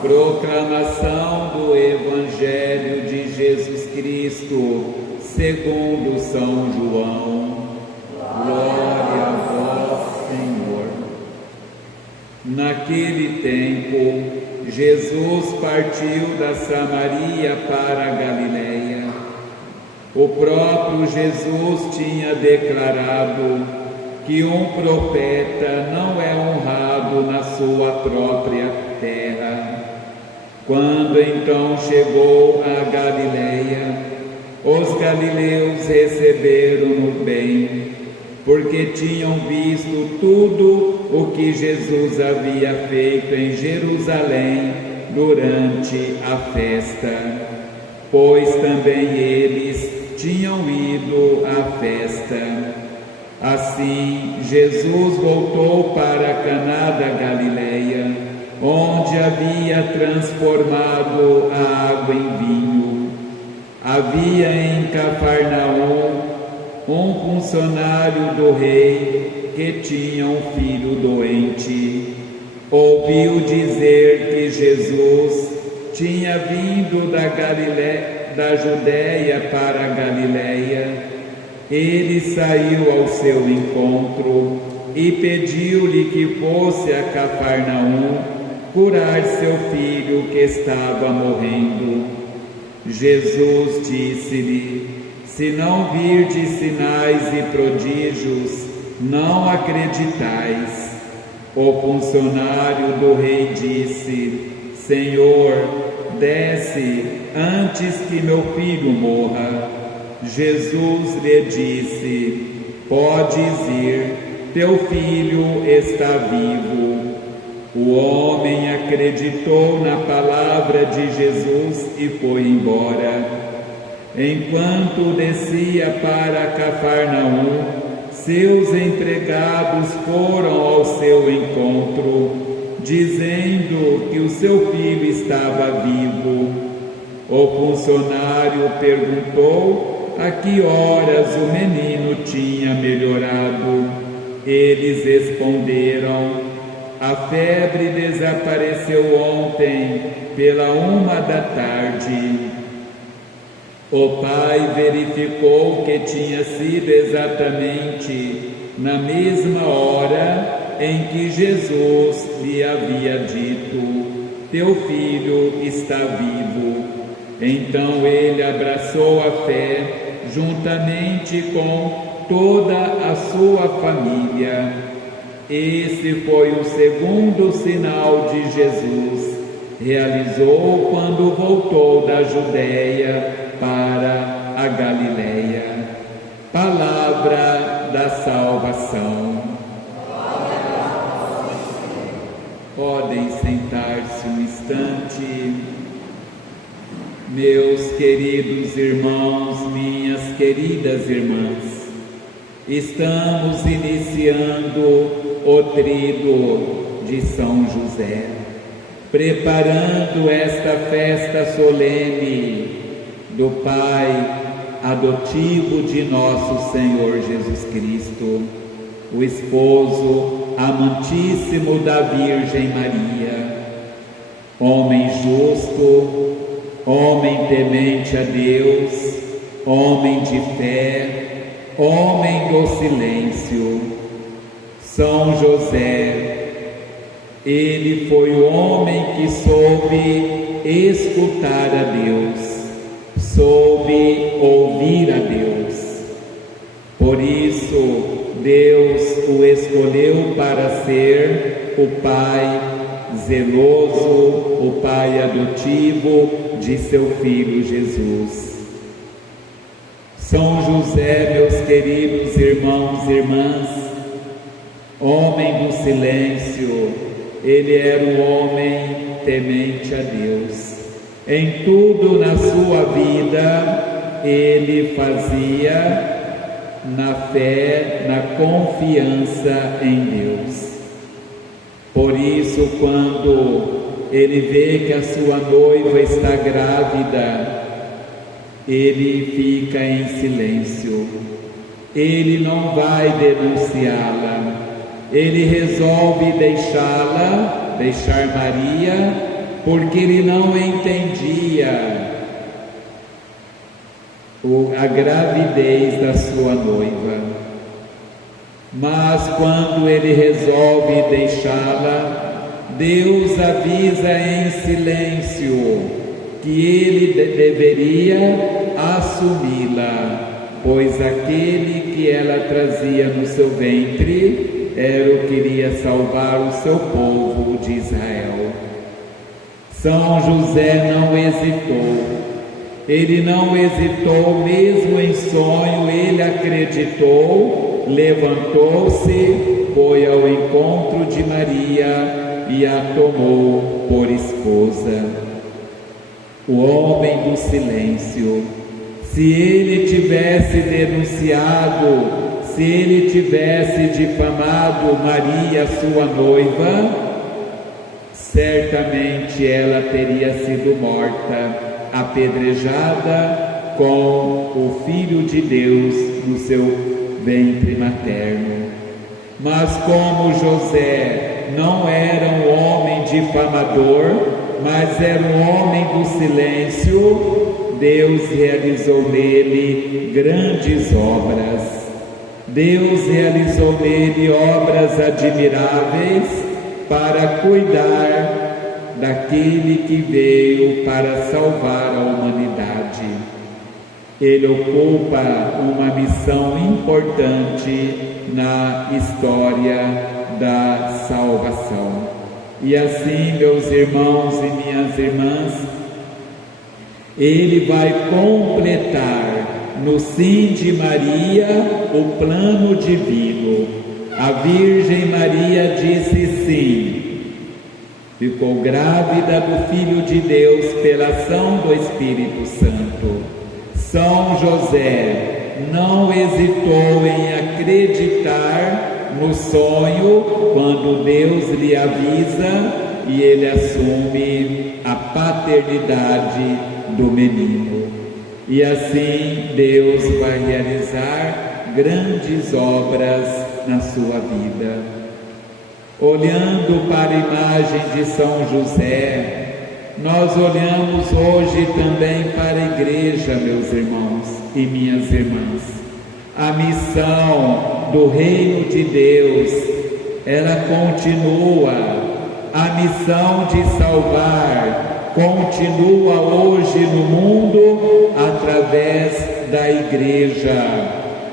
Proclamação do Evangelho de Jesus Cristo, segundo São João. Glória a vós, Senhor. Naquele tempo, Jesus partiu da Samaria para a Galiléia. O próprio Jesus tinha declarado que um profeta não é honrado na sua própria terra. Quando então chegou a Galiléia, os galileus receberam-no bem, porque tinham visto tudo o que Jesus havia feito em Jerusalém durante a festa, pois também eles tinham ido à festa. Assim, Jesus voltou para Caná da Galiléia, onde havia transformado a água em vinho. Havia em Cafarnaum um funcionário do rei que tinha um filho doente. Ouviu dizer que Jesus tinha vindo da Judéia para a Galiléia. Ele saiu ao seu encontro e pediu-lhe que fosse a Cafarnaum curar seu filho que estava morrendo. Jesus disse-lhe: se não virdes sinais e prodígios, não acreditais. O funcionário do rei disse: Senhor, desce antes que meu filho morra. Jesus lhe disse: podes ir, teu filho está vivo. O homem acreditou na palavra de Jesus e foi embora. Enquanto descia para Cafarnaum, seus empregados foram ao seu encontro, dizendo que o seu filho estava vivo. O funcionário perguntou a que horas o menino tinha melhorado. Eles responderam: a febre desapareceu ontem pela 1h. O pai verificou que tinha sido exatamente na mesma hora em que Jesus lhe havia dito: teu filho está vivo. Então ele abraçou a fé juntamente com toda a sua família. Esse foi o segundo sinal de Jesus. Realizou quando voltou da Judéia para a Galiléia. Palavra da salvação. Podem sentar-se um instante. Meus queridos irmãos, minhas queridas irmãs, estamos iniciando o Tríduo de São José, preparando esta festa solene do Pai adotivo de nosso Senhor Jesus Cristo, o esposo amantíssimo da Virgem Maria, homem justo, homem temente a Deus, homem de fé, homem do silêncio. São José, ele foi o homem que soube escutar a Deus, soube ouvir a Deus. Por isso, Deus o escolheu para ser o pai zeloso, o pai adotivo de seu filho Jesus. São José, meus queridos irmãos e irmãs, homem do silêncio, ele era um homem temente a Deus. Em tudo na sua vida, ele fazia na fé, na confiança em Deus. Por isso, quando ele vê que a sua noiva está grávida, ele fica em silêncio. Ele não vai denunciá-la. Ele resolve deixar Maria porque ele não entendia a gravidez da sua noiva. Mas quando ele resolve deixá-la, Deus avisa em silêncio que ele deveria assumi-la, pois aquele que ela trazia no seu ventre era o que iria salvar o seu povo de Israel. São José não hesitou. Ele não hesitou, mesmo em sonho, ele acreditou, levantou-se, foi ao encontro de Maria e a tomou por esposa. O homem do silêncio, se ele tivesse denunciado, se ele tivesse difamado Maria, sua noiva, certamente ela teria sido morta, apedrejada com o Filho de Deus no seu ventre materno. Mas como José não era um homem difamador, mas era um homem do silêncio, Deus realizou nele grandes obras. Deus realizou nele obras admiráveis para cuidar daquele que veio para salvar a humanidade. Ele ocupa uma missão importante na história da salvação. E assim, meus irmãos e minhas irmãs, ele vai completar no sim de Maria o plano divino. A Virgem Maria disse sim. Ficou grávida do Filho de Deus pela ação do Espírito Santo. São José não hesitou em acreditar no sonho quando Deus lhe avisa e ele assume a paternidade do menino. E assim Deus vai realizar grandes obras na sua vida. Olhando para a imagem de São José, nós olhamos hoje também para a igreja, meus irmãos e minhas irmãs. A missão do reino de Deus, ela continua. A missão de salvar continua hoje no mundo através da igreja,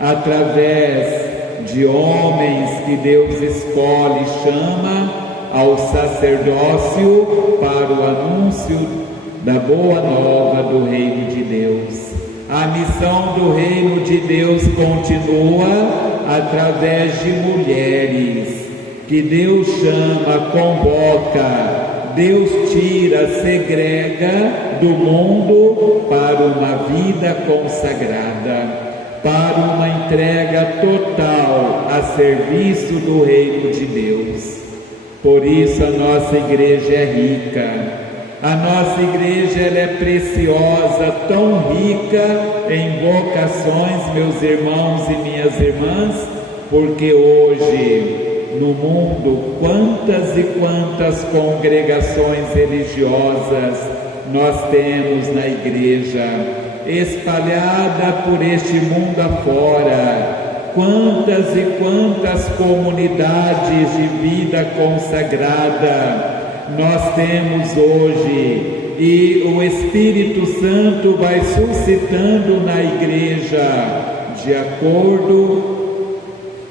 através de homens que Deus escolhe e chama ao sacerdócio para o anúncio da boa nova do reino de Deus. A missão do reino de Deus continua através de mulheres que Deus chama, convoca, Deus tira, segrega do mundo para uma vida consagrada, para uma entrega total a serviço do reino de Deus. Por isso a nossa igreja é rica, a nossa igreja ela é preciosa, tão rica em vocações, meus irmãos e minhas irmãs, porque hoje no mundo quantas e quantas congregações religiosas nós temos na igreja, espalhada por este mundo afora, quantas e quantas comunidades de vida consagrada nós temos hoje, e o Espírito Santo vai suscitando na igreja, de acordo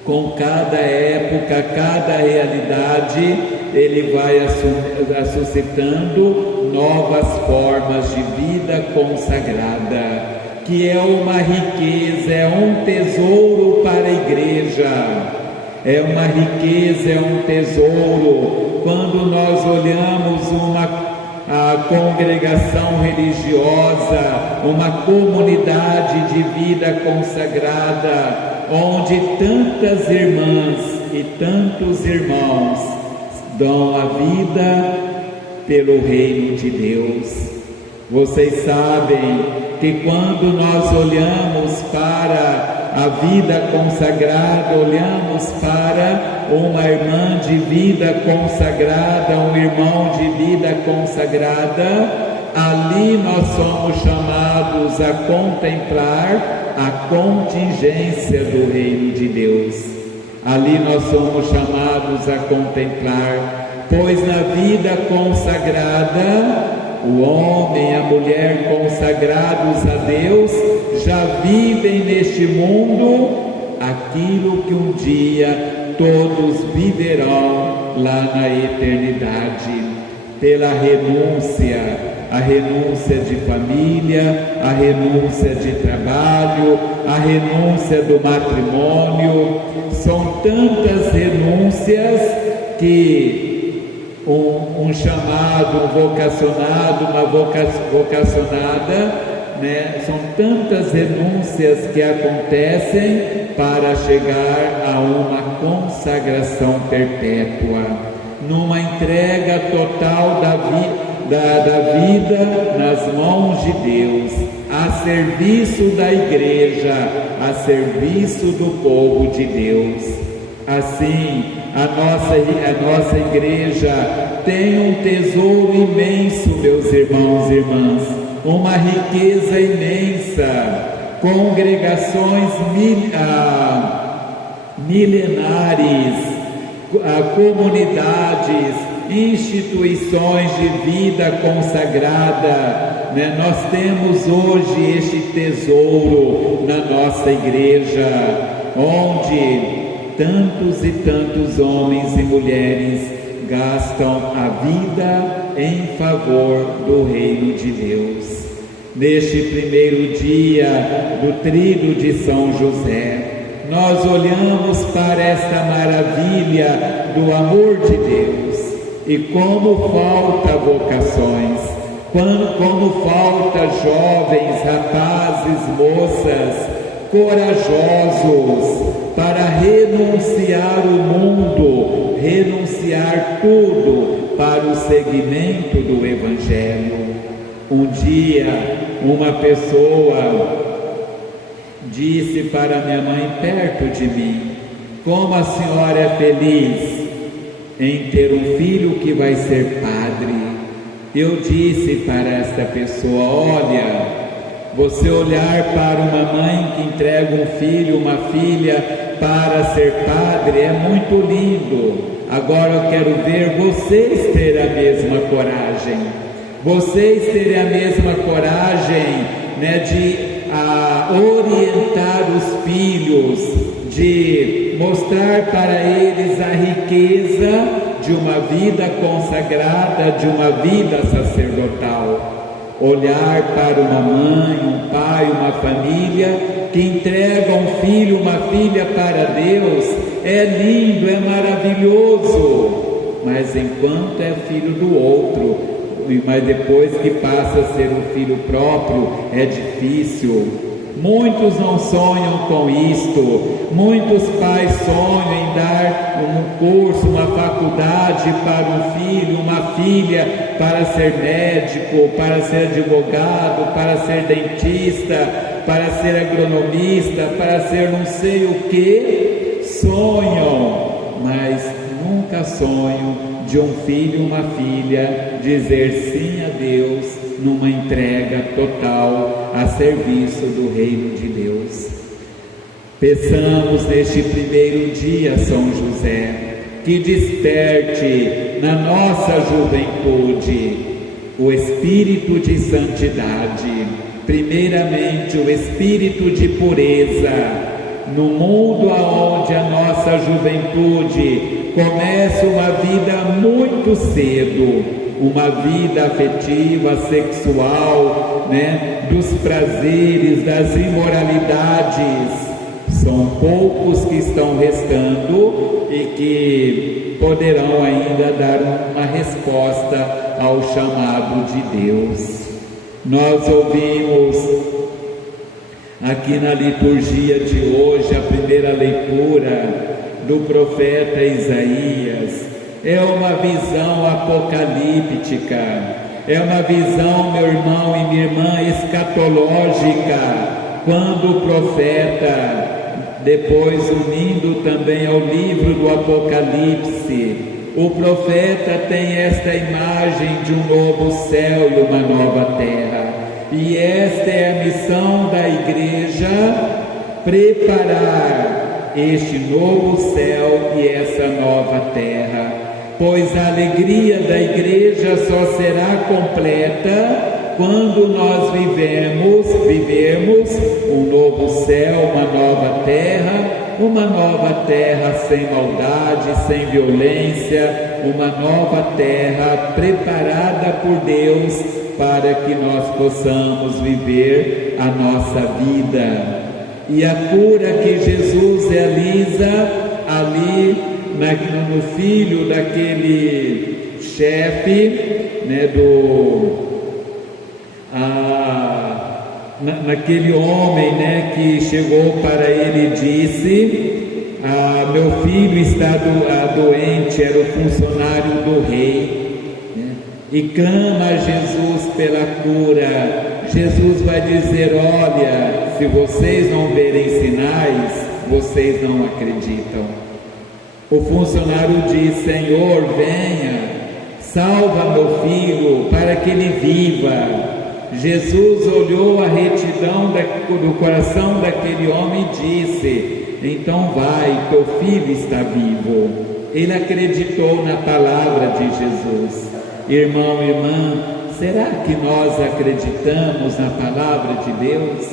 com cada época, cada realidade, ele vai suscitando novas formas de vida consagrada, que é uma riqueza, é um tesouro para a igreja, é uma riqueza, é um tesouro. Quando nós olhamos a congregação religiosa, uma comunidade de vida consagrada, onde tantas irmãs e tantos irmãos dão a vida pelo reino de Deus. Vocês sabem que quando nós olhamos para a vida consagrada, olhamos para uma irmã de vida consagrada, um irmão de vida consagrada, ali nós somos chamados a contemplar a contingência do reino de Deus. Ali nós somos chamados a contemplar, pois na vida consagrada, o homem e a mulher consagrados a Deus já vivem neste mundo aquilo que um dia todos viverão lá na eternidade, pela renúncia, a renúncia de família, a renúncia de trabalho, a renúncia do matrimônio. São tantas renúncias que um chamado, um vocacionado, uma vocacionada, né? São tantas renúncias que acontecem para chegar a uma consagração perpétua, numa entrega total da vida nas mãos de Deus, a serviço da igreja, a serviço do povo de Deus. Assim, a nossa igreja tem um tesouro imenso, meus irmãos e irmãs, uma riqueza imensa, congregações milenares, comunidades, instituições de vida consagrada, né? Nós temos hoje este tesouro na nossa igreja, onde tantos e tantos homens e mulheres gastam a vida em favor do reino de Deus. Neste primeiro dia do Tríduo de São José, nós olhamos para esta maravilha do amor de Deus e como falta vocações, como falta jovens, rapazes, moças corajosos para renunciar o mundo, renunciar tudo para o seguimento do Evangelho. Um dia, uma pessoa disse para minha mãe perto de mim: como a senhora é feliz em ter um filho que vai ser padre. Eu disse para esta pessoa: olha, você olhar para uma mãe que entrega um filho, uma filha para ser padre é muito lindo. Agora eu quero ver vocês terem a mesma coragem. Vocês terem a mesma coragem, né, de orientar os filhos, de mostrar para eles a riqueza de uma vida consagrada, de uma vida sacerdotal. Olhar para uma mãe, um pai, uma família que entrega um filho, uma filha para Deus, é lindo, é maravilhoso, mas enquanto é filho do outro, mas depois que passa a ser um filho próprio, é difícil. Muitos não sonham com isto, muitos pais sonham em dar um curso, uma faculdade para um filho, uma filha, para ser médico, para ser advogado, para ser dentista, para ser agronomista, para ser não sei o que. Sonham, mas nunca sonham de um filho, uma filha dizer sim a Deus numa entrega total a serviço do reino de Deus. Peçamos neste primeiro dia, São José, que desperte na nossa juventude o espírito de santidade, primeiramente o espírito de pureza, no mundo onde a nossa juventude começa uma vida muito cedo, uma vida afetiva, sexual, né, dos prazeres, das imoralidades. São poucos que estão restando e que poderão ainda dar uma resposta ao chamado de Deus. Nós ouvimos aqui na liturgia de hoje a primeira leitura do profeta Isaías. É uma visão apocalíptica, é uma visão, meu irmão e minha irmã, escatológica, quando o profeta depois unindo também ao livro do Apocalipse, o profeta tem esta imagem de um novo céu e uma nova terra. E esta é a missão da igreja, preparar este novo céu e essa nova terra, pois a alegria da igreja só será completa quando nós vivemos um novo céu, uma nova terra sem maldade, sem violência, uma nova terra preparada por Deus para que nós possamos viver a nossa vida. E a cura que Jesus realiza ali no filho daquele chefe, né, naquele homem, né, que chegou para ele e disse: meu filho está doente, era o funcionário do rei, né, e clama a Jesus pela cura. Jesus vai dizer: olha, se vocês não verem sinais, vocês não acreditam. O funcionário diz: Senhor, venha, salva meu filho para que ele viva. Jesus olhou a retidão do coração daquele homem e disse: então vai, teu filho está vivo. Ele acreditou na palavra de Jesus. Irmão, irmã, será que nós acreditamos na palavra de Deus?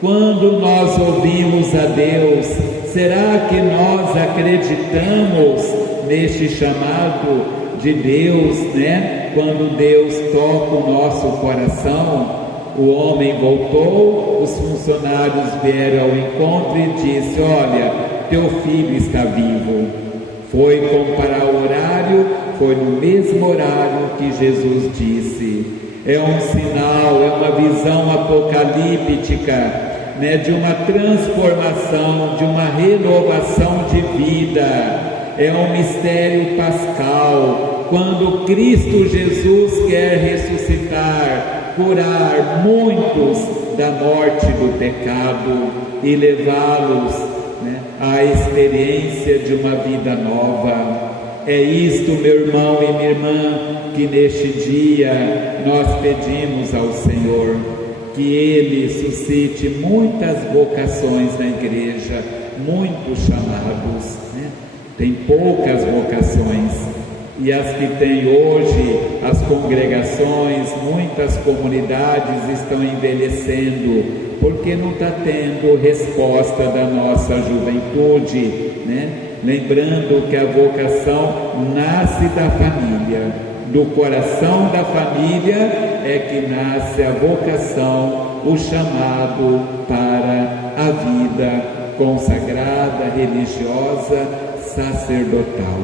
Quando nós ouvimos a Deus, será que nós acreditamos neste chamado de Deus, né? Quando Deus toca o nosso coração, o homem voltou, os funcionários vieram ao encontro e disse: olha, teu filho está vivo. Foi comparar o horário, foi no mesmo horário que Jesus disse. É um sinal, é uma visão apocalíptica, né, de uma transformação, de uma renovação de vida. É um mistério pascal, quando Cristo Jesus quer ressuscitar, curar muitos da morte do pecado e levá-los, né, à experiência de uma vida nova. É isto, meu irmão e minha irmã, que neste dia nós pedimos ao Senhor, que Ele suscite muitas vocações na igreja, muitos chamados, né? Tem poucas vocações, e as que tem hoje, as congregações, muitas comunidades estão envelhecendo, porque não está tendo resposta da nossa juventude, né? Lembrando que a vocação nasce da família, do coração da família é que nasce a vocação, o chamado para a vida consagrada, religiosa, sacerdotal.